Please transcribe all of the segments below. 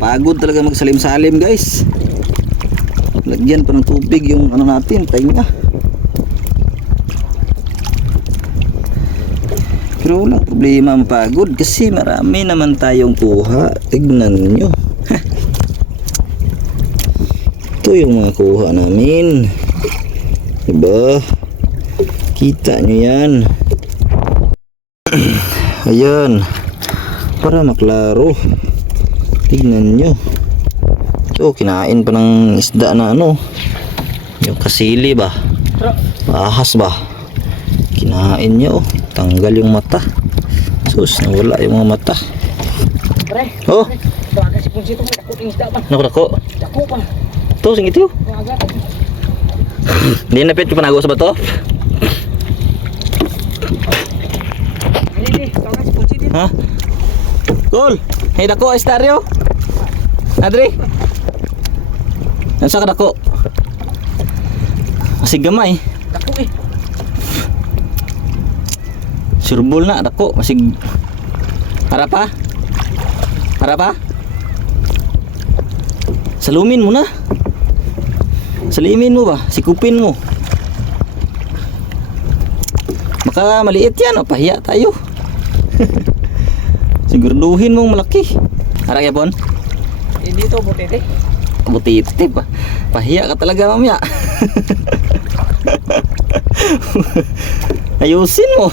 Pagod talaga magsalim-salim guys. Lagyan pa ng tubig yung ano natin, tainga. Pero walang problema mapagod kasi marami naman tayong kuha. Tignan nyo. Ito yung mga kuha namin. Diba? Kita nyo yan. Ayan. Para maklaro. Tignan nyo. Ito, kinain pa ng isda na ano. Yung kasili ba? Ahas ba? Kinain nyo. Tanggal yung mata. Sus, nawala yung mga mata. Oh. Dako. Dako pa. Ito, singit yun. Hindi napit ko panago sa bato. Ha? Cool. Hey, dako, estaryo. Adri. Nasa ka dako? Kasi gamay. Dako eh. Surbol na, dako. Masig... Para pa? Para pa? Salumin mo na. Salimin mo ba? Sikupin mo. Baka maliit yan o, pahiya tayo. Siguraduhin mong malaki. Harap yapon? Dito, butete. Butete pa. Pahiya ka talaga mamaya. Ayusin mo.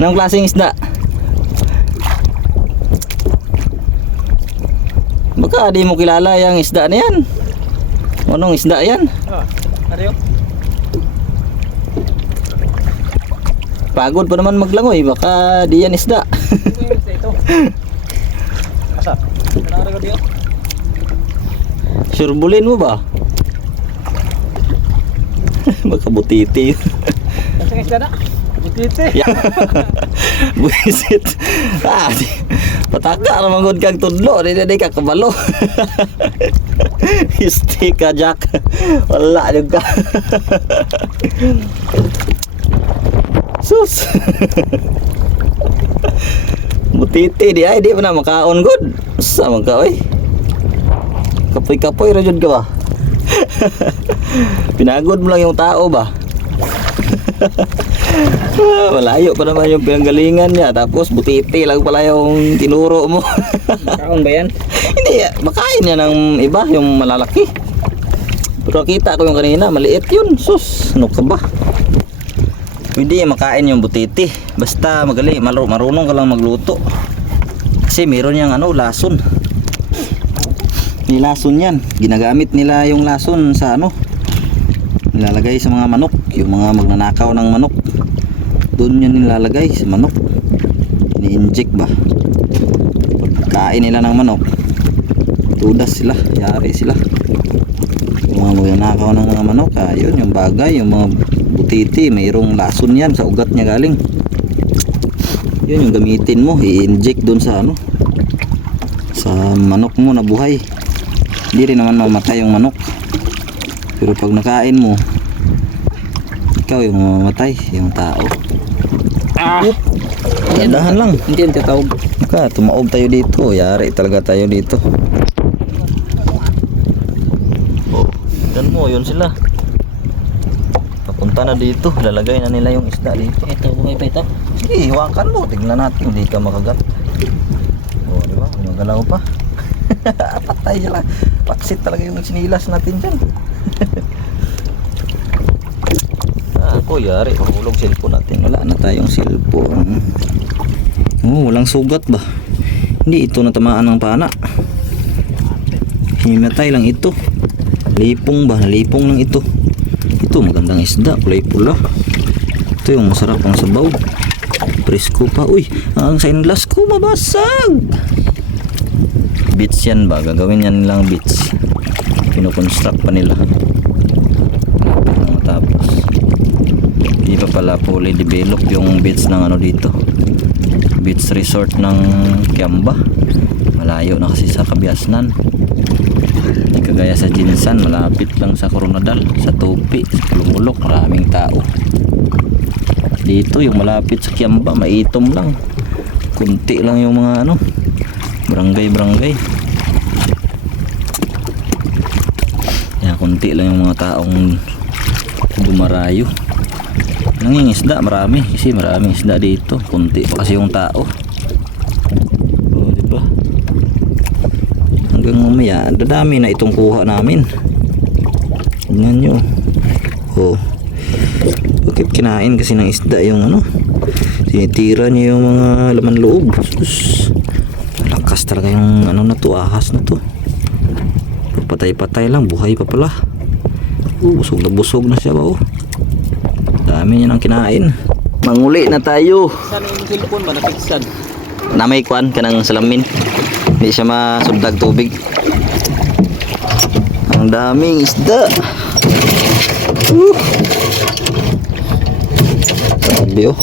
Anong klaseng isda? Baka di mo kilala yung isda na yan. Anong isda yan? Ariyo. Pagod pa naman maglangoy. Baka di yan isda. Ito. Asa? Narago diyo. Surbulin mo ba? Baka butiti. Asa isda na? Butete. Buisit. Pataka naman gud kag tudlo, di ka kabalo. Stick ka Jack. Wala jud ka. Sus. Butiti di ay di pa na makaon gud. Sa man ka oy. Kapoy-kapoy ra jud ka ba? Pinagod mo lang yung tao ba? Malayo pa naman yung pinanggalingan niya. Tapos butiti lang pala yung tinuro mo. Kaon ba yan? Hindi, makain niya ng iba, yung malalaki. Pero kita ko yung kanina, maliit yun. Sus, ano ka ba? Hindi makain yung butiti. Basta magaling, marunong ka lang magluto. Kasi meron yung ano, lason. May lason yan. Ginagamit nila yung lason sa ano, nilalagay sa mga manok. Yung mga magnanakaw ng manok, doon yan nilalagay sa manok. Ni-inject ba? Pagkain nila ng manok, tudas sila, yari sila. Yung mga magnanakaw ng mga manok, yun yung bagay. Yung mga butiti, mayroong lason yan, sa ugat niya galing. Yun yung gamitin mo, i-inject doon sa ano, sa manok mo na buhay. Hindi rin naman mamatay yung manok. Pero pag nakain mo, ikaw yung mamamatay, yung tao. Dahan lang. Hindi yan tatawag. Maka, tumaob tayo dito. Yari talaga tayo dito. Oh, dan mo, yun sila. Papunta na dito. Lalagay na nila yung isda dito. Ito, buhay pa ito. Sige, hiwakan mo. Tignan natin. Hindi ka makagat. Oh, di ba? Gumagalaw pa. Patay sila. Patsit talaga yung sinilas natin dyan. Ako yari, mahulog cellphone natin. Wala na tayong cellphone. Oh, walang sugat ba? Hindi ito natamaan ng pana. Himatay lang ito. Lipong ba? Lipong lang ito. Ito magandang isda, kulay pula. Ito yung masarap ang sabaw. Presko pa. Uy, ang sunglass ko mabasag. Beach yan ba? Gagawin yan nilang beach. Pinoconstruct pa nila. Tapos hindi pa pala fully develop yung beach ng ano dito. Beach resort ng Kiamba. Malayo na kasi sa Kabiasnan. kagaya sa Jinsan, malapit lang sa Coronadal, sa Tupi, sa Pulumulok, maraming tao. Dito yung malapit sa Kiamba, maitom lang. Kunti lang yung mga ano, barangay. Yan, kunti lang yung mga taong dumarayo. Nangingisda marami kasi maraming isda dito, kunti pa kasi yung tao. Oh, diba? Hanggang mamaya dadami na itong kuha namin. Tingnan nyo. Oh, bakit kinain kasi ng isda yung ano, tinitira niya yung mga laman loob. Sus, lakas talaga yung ano na to, ahas na to. Patay-patay lang, buhay pa pala. Busog na siya ba, oh. Dami niya nang kinain. Manguli na tayo. Sana yung cellphone ba nafiksan? Na may kuan kanang salamin. Hindi siya masubdag tubig. Ang daming isda. Grabe, oh.